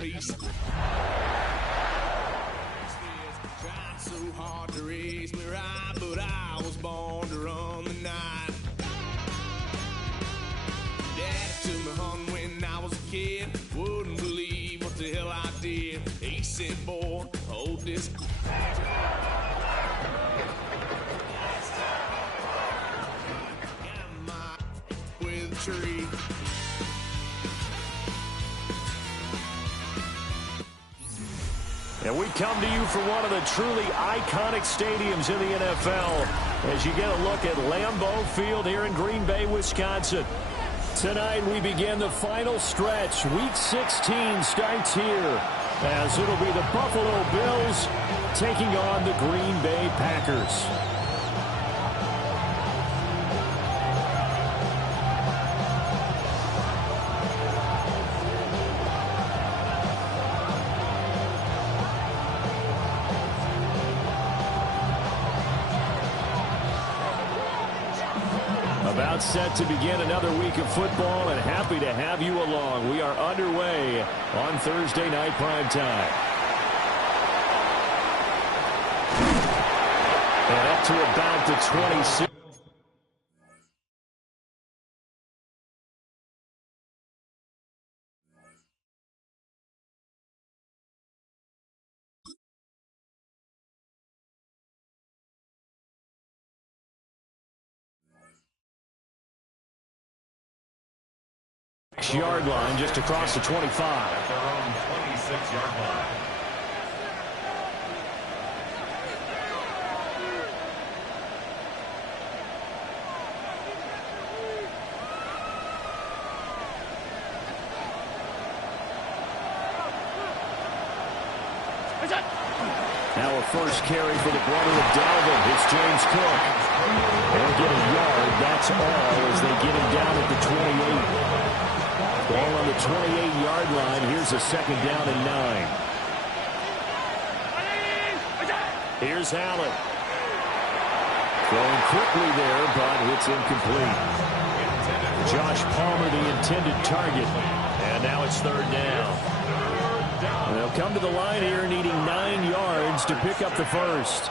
peace. Tried so hard to raise me right, but I was born to run the night. Daddy took me hunting when I was a kid. Wouldn't believe what the hell I did. He said, boy, hold this. With a tree. And we come to you from one of the truly iconic stadiums in the NFL as you get a look at Lambeau Field here in Green Bay, Wisconsin. Tonight we begin the final stretch. Week 16 starts here as it'll be the Buffalo Bills taking on the Green Bay Packers. About set to begin another week of football, and happy to have you along. We are underway on Thursday night primetime. And up to about the 26. Yard line just across the 25. At their own 26-yard line. Now a first carry for the brother of Dalvin. It's James Cook. They'll get a yard. That's all as they get him down at the 28. Ball on the 28-yard line. Here's a second down and 9. Here's Allen. Throwing quickly there, but it's incomplete. Josh Palmer, the intended target. And now it's third down. And they'll come to the line here needing 9 yards to pick up the first.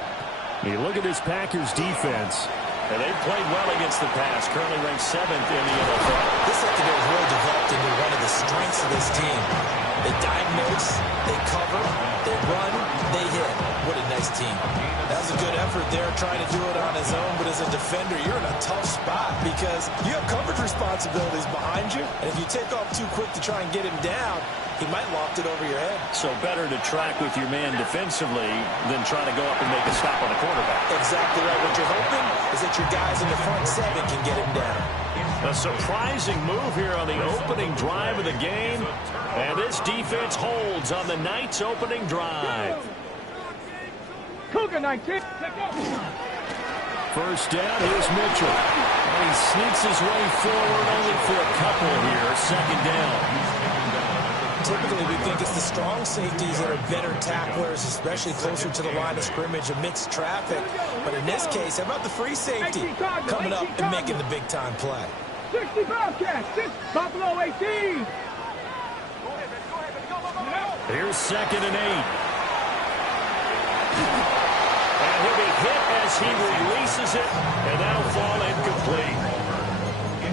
You look at this Packers defense. And they've played well against the pass, currently ranked 7th in the NFL. This secondary has really developed into one of the strengths of this team. They diagnose, they cover, they run, they hit. What a nice team. That was a good effort there, trying to do it on his own. But as a defender, you're in a tough spot because you have coverage responsibilities behind you. And if you take off too quick to try and get him down, he might loft it over your head. So better to track with your man defensively than try to go up and make a stop on the quarterback. Exactly right. What you're hoping is that your guys in the front 7 can get him down. A surprising move here on the opening drive of the game. And this defense holds on the Knights' opening drive. Cougar 19. First down, here's Mitchell. And he sneaks his way forward only for a couple here. Second down. Typically, we think it's the strong safeties that are better tacklers, especially closer to the line of scrimmage amidst traffic. But in this case, how about the free safety coming up and making the big-time play? 60 Bobcats, 6 Buffalo 18. Here's second and 8. And he'll be hit as he releases it, and that'll fall incomplete.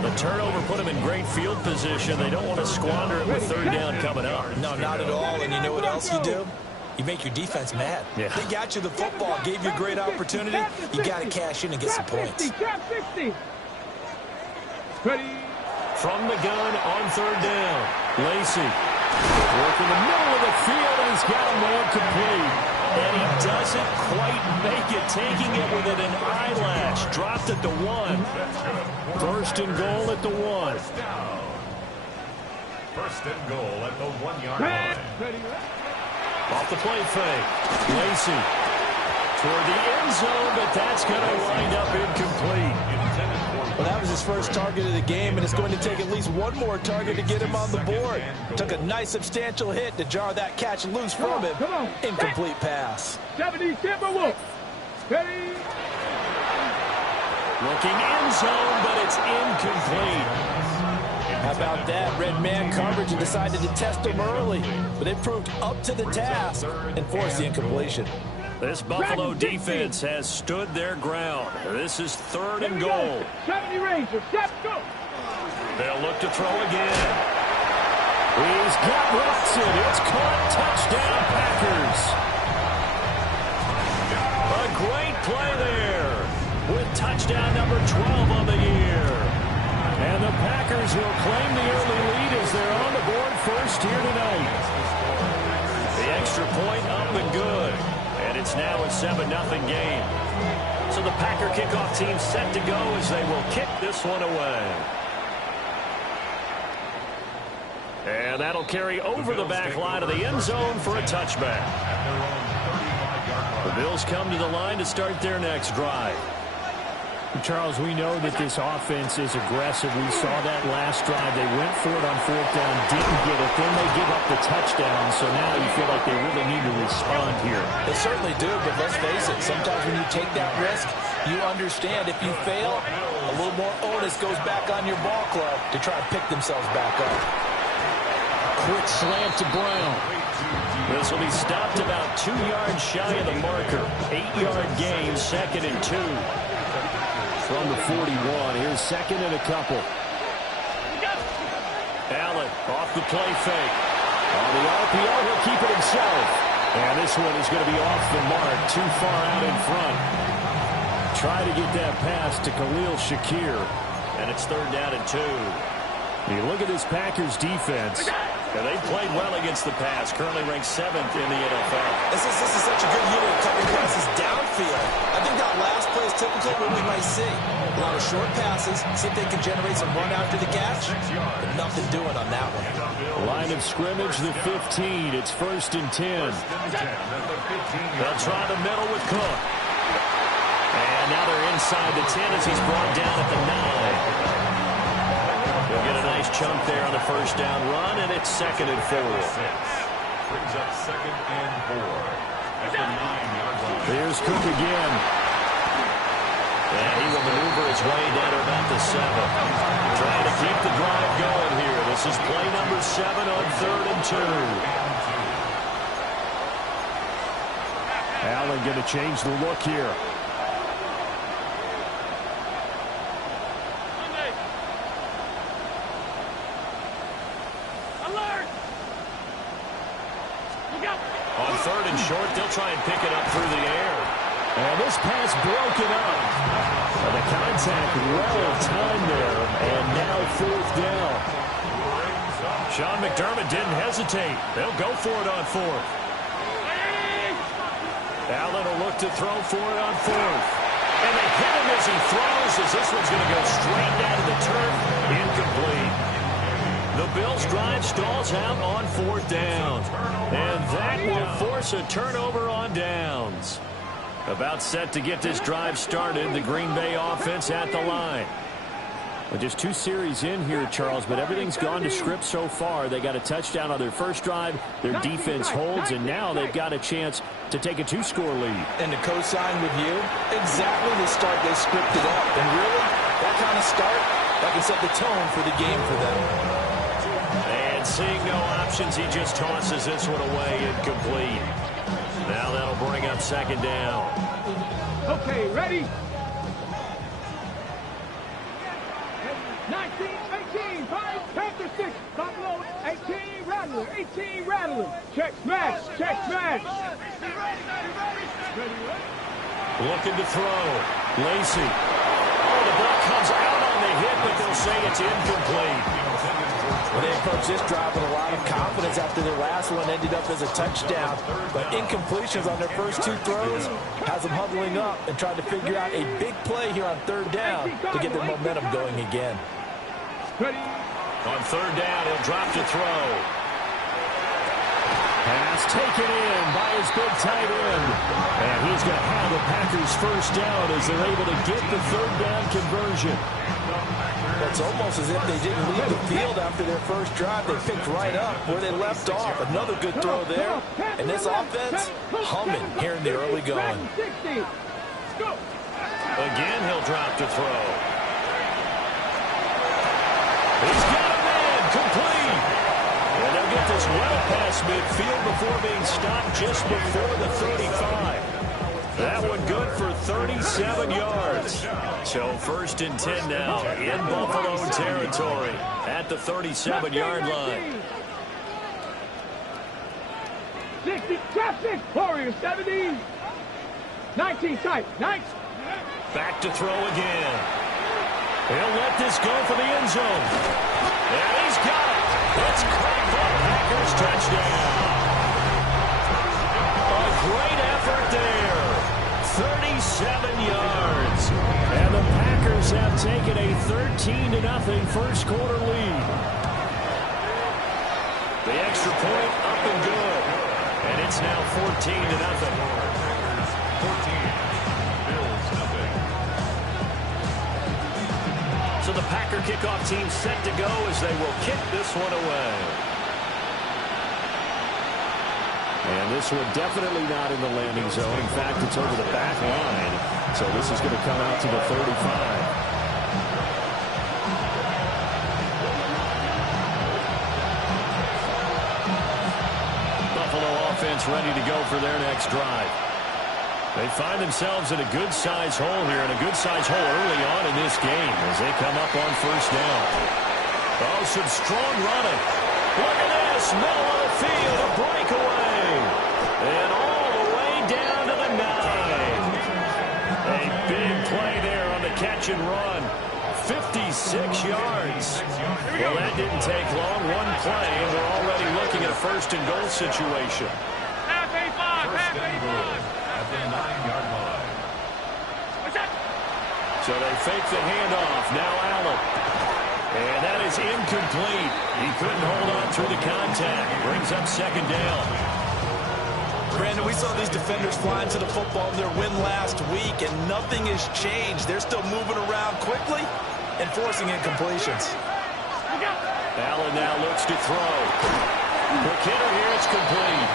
The turnover put him in great field position. They don't want to squander it with third down coming up. No, not at all. And you know what else you do? You make your defense mad. Yeah. They got you the football, gave you a great opportunity. You got to cash in and get some points. From the gun on third down, Lacey working the middle of the field, and he's got him there complete. And he doesn't quite make it, taking it within an eyelash. Dropped at the 1. First and goal at the 1. First and goal at the 1-yard line. Off the play fake. Lacey toward the end zone, but that's going to wind up incomplete. Well, that was his first target of the game, and it's going to take at least one more target to get him on the board. Took a nice substantial hit to jar that catch loose from him. Incomplete pass. 70 Timberwolves. Ready? Looking end zone, but it's incomplete. How about that? Red man coverage and decided to test him early. But they proved up to the task and forced the incompletion. This Buffalo defense has stood their ground. This is 3rd and goal. 70 Rangers, set, go. They'll look to throw again. He's got Watson. It's caught. Touchdown, Packers. A great play there with touchdown number 12 on the year. And the Packers will claim the early lead as they're on the board first here tonight. The extra point up and good. And it's now a 7-0 game. So the Packer kickoff team set to go as they will kick this one away. And that'll carry over the back line of the end zone for a touchback. The Bills come to the line to start their next drive. Charles, we know that this offense is aggressive. We saw that last drive. They went for it on 4th down, didn't get it. Then they give up the touchdown. So now you feel like they really need to respond here. They certainly do, but let's face it. Sometimes when you take that risk, you understand if you fail, a little more onus goes back on your ball club to try to pick themselves back up. Quick slant to Brown. This will be stopped about 2 yards shy of the marker. 8-yard gain, 2nd and 2. From the 41, here's 2nd and a couple. Allen off the play fake. On the RPO, he'll keep it himself. And this one is going to be off the mark, too far out in front. Try to get that pass to Khalil Shakir. And it's 3rd down and 2. You look at this Packers defense. And they played well against the pass. Currently ranked 7th in the NFL. This is such a good unit of covering passes downfield. I think that last play is typically what we might see. A lot of short passes, see if they can generate some run after the catch. But nothing doing on that one. Line of scrimmage, the 15. It's 1st and 10. They'll try the middle with Cook. And now they're inside the 10 as he's brought down at the 9. They'll get a nice chunk there on the 1st down run, and it's 2nd and 4. Brings up 2nd and 4 at the 9-yard line. There's Cook again. And he will maneuver his way down to about the 7. Trying to keep the drive going here. This is play number 7 on 3rd and 2. Allen going to change the look here. On 3rd and short, they'll try and pick it up through the air. And this pass broken up. And the contact well timed there. And now 4th down. Sean McDermott didn't hesitate. They'll go for it on 4th. Allen will look to throw for it on 4th. And they hit him as he throws, as this one's going to go straight down to the turf. Incomplete. The Bills' drive stalls out on 4th down. And that will force a turnover on downs. About set to get this drive started, the Green Bay offense at the line. Well, just 2 series in here, Charles, but everything's gone to script so far. They got a touchdown on their first drive. Their defense holds, and now they've got a chance to take a 2-score lead. And to co-sign with you, exactly the start they scripted up. And really, that kind of start, that can set the tone for the game for them. And seeing no options, he just tosses this one away, incomplete. Now that'll bring up 2nd down. Okay, ready? 19, 18, 5, Panther 6, Buffalo 18, Rattler, 18, Rattler. Check smash, check smash. Looking to throw. Lacey. Oh, the ball comes out on the hit, but they'll say it's incomplete. Well, they approached this drive with a lot of confidence after their last one ended up as a touchdown. But incompletions on their first 2 throws has them huddling up and trying to figure out a big play here on 3rd down to get their momentum going again. On 3rd down, he'll drop to throw. Pass taken in by his big tight end. And he's going to have the Packers' 1st down as they're able to get the 3rd down conversion. It's almost as if they didn't leave the field after their first drive. They picked right up where they left off. Another good throw there. And this offense humming here in the early going. Again, he'll drop to throw. He's got a man midfield before being stopped just before the 35. That one good for 37 yards. So 1st and 10 now in Buffalo territory at the 37-yard line. 60, trap 6, Warriors, 70. 19 tight, 9. Back to throw again. He'll let this go for the end zone. And he's got it. It's caught for a Packers touchdown. A great effort there. 37 yards. And the Packers have taken a 13-0 first quarter lead. The extra point up and good. And it's now 14-0. 14. Bills nothing. So the Packer kickoff team set to go as they will kick this one away. And this one definitely not in the landing zone. In fact, it's over the back line. So this is going to come out to the 35. Offense ready to go for their next drive. They find themselves in a good-sized hole here, and a good-sized hole early on in this game as they come up on 1st down. Oh, some strong running. Look at this, middle of the field, a breakaway. And all the way down to the 9. A big play there on the catch and run. 56 yards. Well, that didn't take long. One play, and we're already looking at a 1st and goal situation. Half A5, half A5. At the 9-yard line. So they fake the handoff. Now Allen. And that is incomplete. He couldn't hold on through the contact. Brings up 2nd down. Brandon, we saw these defenders flying to the football in their win last week, and nothing has changed. They're still moving around quickly and forcing incompletions. Allen now looks to throw. Quick hitter here. It's complete.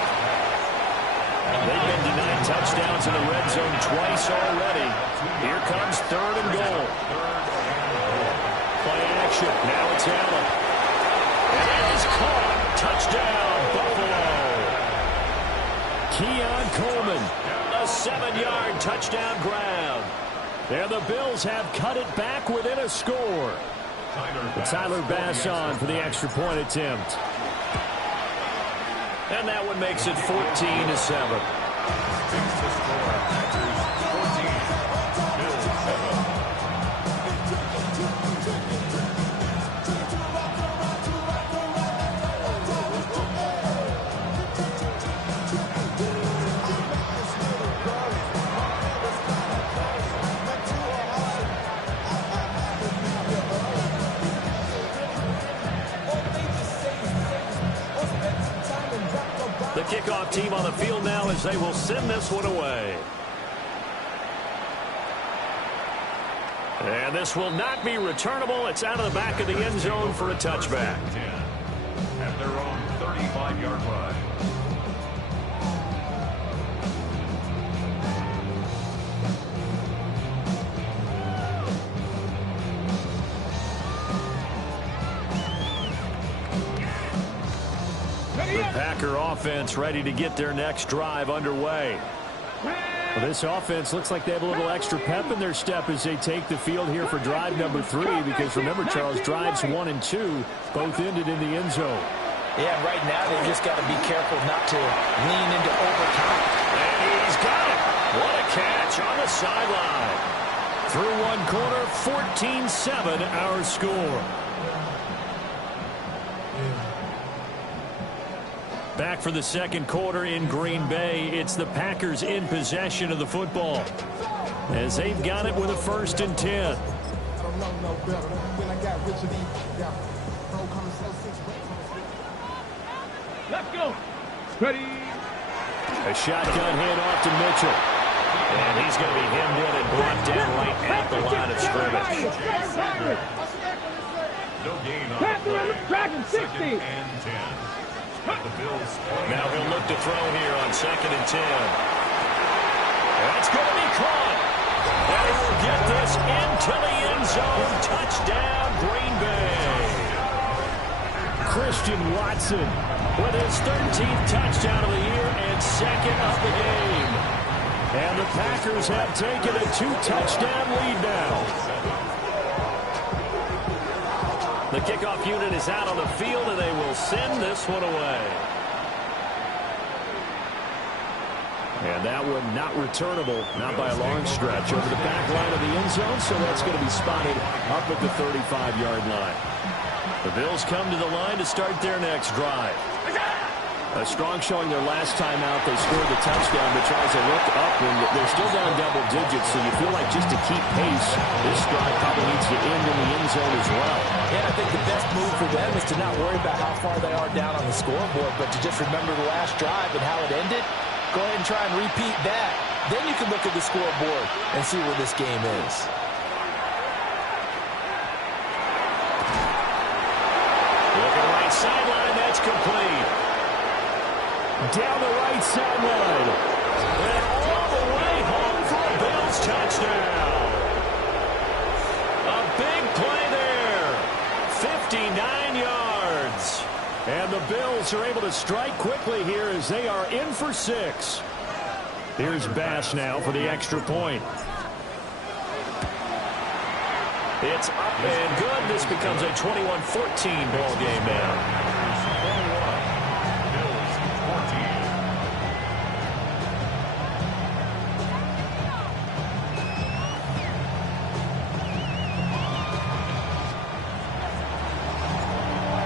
They've been denied touchdowns in the red zone twice already. Here comes 3rd and goal. Play action. Now it's Allen. And it is caught. Touchdown, Buffalo. Keon Coleman. A 7-yard touchdown grab. And the Bills have cut it back within a score. Tyler Bass on for the extra point attempt. And that one makes it 14-7. The kickoff team on the field now as they will send this one away. And this will not be returnable. It's out of the back of the end zone for a touchback. At their own 35-yard line. The Packer offense ready to get their next drive underway. Well, this offense looks like they have a little extra pep in their step as they take the field here for drive number 3, because remember, Charles, drives 1 and 2 both ended in the end zone. Yeah, right now they've just got to be careful not to lean into overtime. And he's got it. What a catch on the sideline. Through one quarter, 14-7 our score. Back for the second quarter in Green Bay. It's the Packers in possession of the football as they've got it with a 1st and 10. Let's go. Ready. A shotgun handoff to Mitchell. And he's going to be hemmed in and brought down right at the line of scrimmage. No gain on Pass the play. around the dragon, 60. 2nd and 10. The Bills. Now he'll look to throw here on 2nd and 10. That's going to be caught. And he will get this into the end zone. Touchdown, Green Bay. Christian Watson with his 13th touchdown of the year and second of the game. And the Packers have taken a 2-touchdown lead now. The kickoff unit is out on the field, and they will send this one away. And that one not returnable, not by a long stretch, over the back line of the end zone, so that's going to be spotted up at the 35-yard line. The Bills come to the line to start their next drive. A strong showing their last time out. They scored the touchdown, but tries to look up, and they're still down double digits, so you feel like just to keep pace, this drive probably needs to end in the end zone as well. Yeah, I think the best move for them is to not worry about how far they are down on the scoreboard, but to just remember the last drive and how it ended. Go ahead and try and repeat that. Then you can look at the scoreboard and see where this game is. Look at the right sideline. That's complete. Down the right sideline. And all the way home for a Bills touchdown. A big play there. 59 yards. And the Bills are able to strike quickly here as they are in for 6. Here's Bass now for the extra point. It's up and good. This becomes a 21-14 ball game now.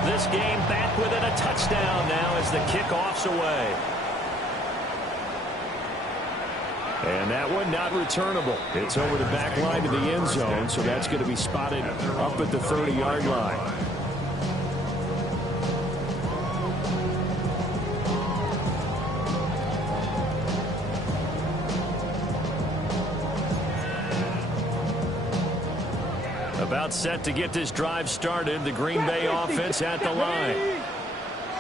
This game back within a touchdown now as the kickoff's away. And that one not returnable. It's over the back line to the end zone, so that's going to be spotted up at the 30-yard line. About set to get this drive started. The Green Bay offense at the line.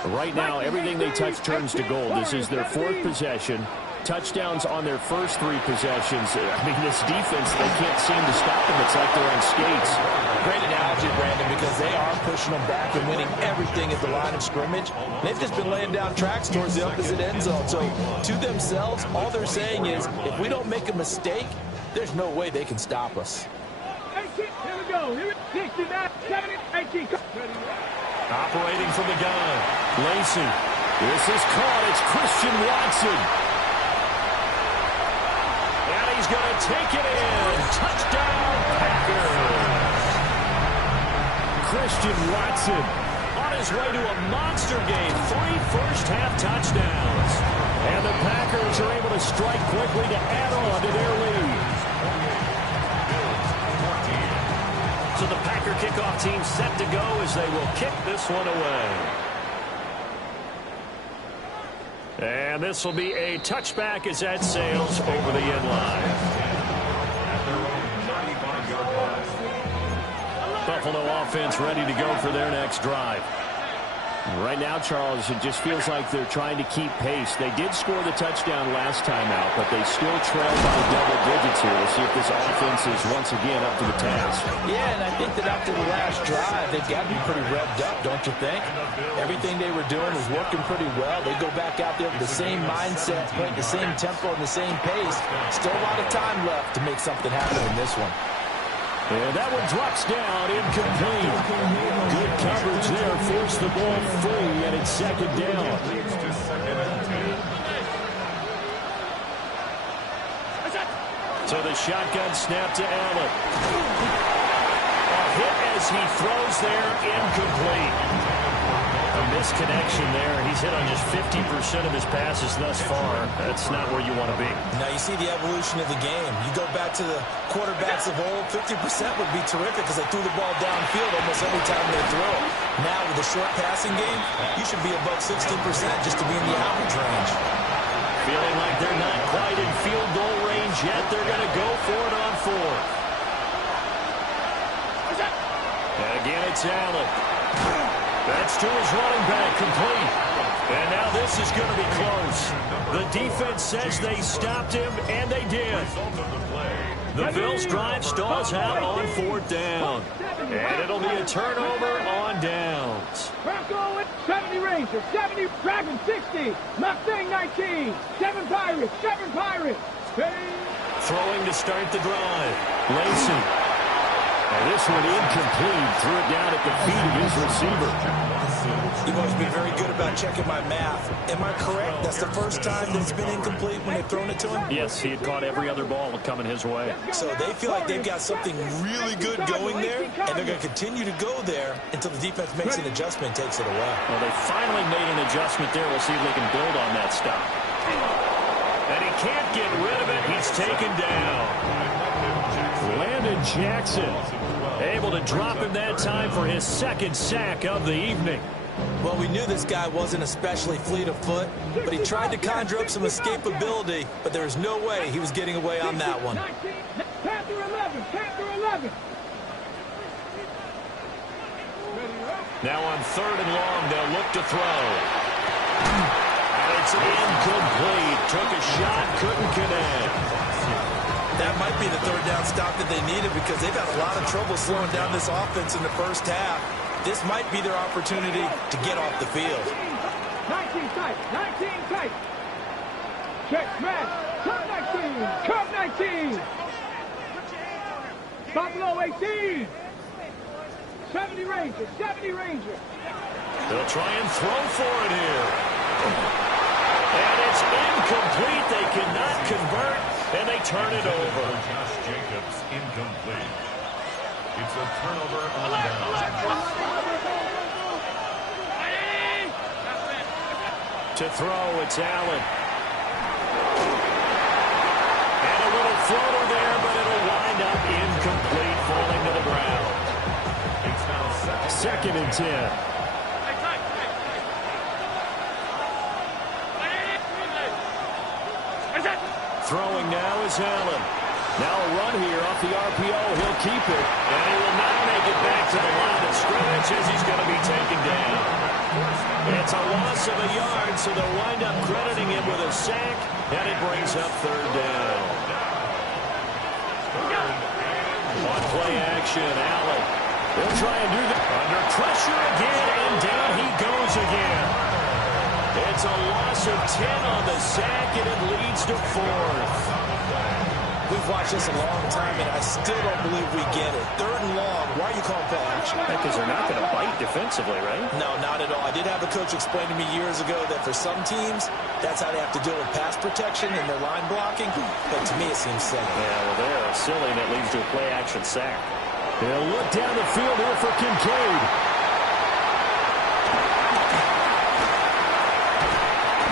Right now, everything they touch turns to gold. This is their 4th possession. Touchdowns on their first 3 possessions. I mean, this defense, they can't seem to stop them. It's like they're on skates. Great analogy, Brandon, because they are pushing them back and winning everything at the line of scrimmage. They've just been laying down tracks towards the opposite end zone. So, to themselves, all they're saying is, if we don't make a mistake, there's no way they can stop us. 18, here we go. 69, 70, 18. Operating from the gun. Lacey. This is caught. It's Christian Watson. And he's going to take it in. Touchdown, Packers. Christian Watson on his way to a monster game. 3 first-half touchdowns. And the Packers are able to strike quickly to add on to their lead. So the Packer kickoff team set to go as they will kick this one away. And this will be a touchback as that sails over the end line. Buffalo offense ready to go for their next drive. Right now, Charles, it just feels like they're trying to keep pace. They did score the touchdown last time out, but they still trail by double digits here. We'll see if this offense is once again up to the task. Yeah, and I think that after the last drive, they've got to be pretty revved up, don't you think? Everything they were doing was working pretty well. They go back out there with the same mindset, playing the same tempo and the same pace. Still a lot of time left to make something happen in this one. And that one drops down, incomplete. Good coverage there, forced the ball free, and it's second down. So the shotgun snap to Allen. A hit as he throws there, incomplete. A misconnection there. He's hit on just 50% of his passes thus far. That's not where you want to be. Now you see the evolution of the game. You go back to the quarterbacks of old, 50% would be terrific because they threw the ball downfield almost every time they throw it. Now with the short passing game, you should be above 60% just to be in the average range. Feeling like they're not quite in field goal range yet. They're going to go for it on 4th. And again, it's Allen. That's to his running back, complete. And now this is going to be close. The defense says they stopped him, and they did. The Bills drive stalls out on 4th down. And it'll be a turnover on downs. downs. Bronco with 70 Rangers, 70 Dragon 60, Mustang 19, 7 Pirates, 7 Pirates. Throwing to start the drive. Lacey. And this one incomplete. Threw it down at the feet of his receiver. You've always been very good about checking my math. Am I correct? That's the first time that it's been incomplete when they've thrown it to him? Yes, he had caught every other ball coming his way. So they feel like they've got something really good going there, and they're going to continue to go there until the defense makes an adjustment and takes it away. Well, they finally made an adjustment there. We'll see if they can build on that stop. And he can't get rid of it. He's taken down. Landon Jackson able to drop him that time for his second sack of the evening. Well, we knew this guy wasn't especially fleet of foot, but he tried to conjure up some escapability, but there was no way he was getting away on that one. Panther 11, Panther 11. Now on 3rd and long, they'll look to throw. And it's incomplete. Took a shot, couldn't connect. That might be the 3rd down stop that they needed because they've had a lot of trouble slowing down this offense in the first half. This might be their opportunity to get off the field. 19 tight, 19 tight. Check, smash. Curve 19, curve 19. Buffalo 18. 70 Rangers, 70 Rangers. They'll try and throw for it here. And it's incomplete. They cannot convert, and they turn it over. Josh Jacobs, incomplete. It's a turnover on down. To throw, it's Allen. And a little floater there, but it'll wind up incomplete, falling to the ground. It's now second and 10. Throwing now is Allen. Now a run here off the RPO. He'll keep it. And he will not make it back to the line of scrimmage as he's going to be taken down. It's a loss of a yard, so they'll wind up crediting him with a sack, and it brings up 3rd down. On play action, Allen. They'll try and do that. Under pressure again, and down he goes again. It's a loss of 10 on the sack, and it leads to 4th. We've watched this a long time, and I still don't believe we get it. 3rd and long. Why are you calling play action? Because they're not going to bite defensively, right? No, not at all. I did have a coach explain to me years ago that for some teams, that's how they have to deal with pass protection and their line blocking. But to me, it seems silly. Yeah, well, they're silly, and it leads to a play-action sack. They'll look down the field here for Kincaid.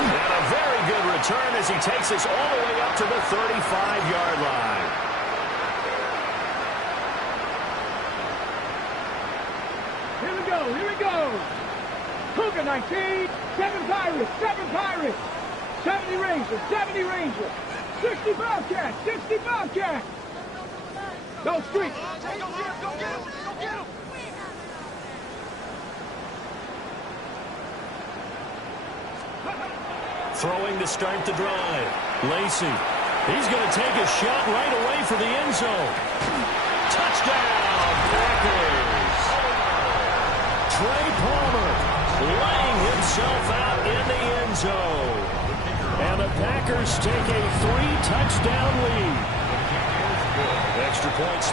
And a very good return as he takes us all the way up to the 35-yard line. Here we go, here we go. Cougar 19, 7 Pirates, 7 Pirates. 70 Rangers, 70 Rangers. 60 Bobcats, 60 Bobcats. Go street. Go get him, go get him, go get him. Throwing to start the drive. Lacey. He's going to take a shot right away for the end zone. Touchdown, Packers. Trey Palmer laying himself out in the end zone. And the Packers take a 3-touchdown lead. Extra points.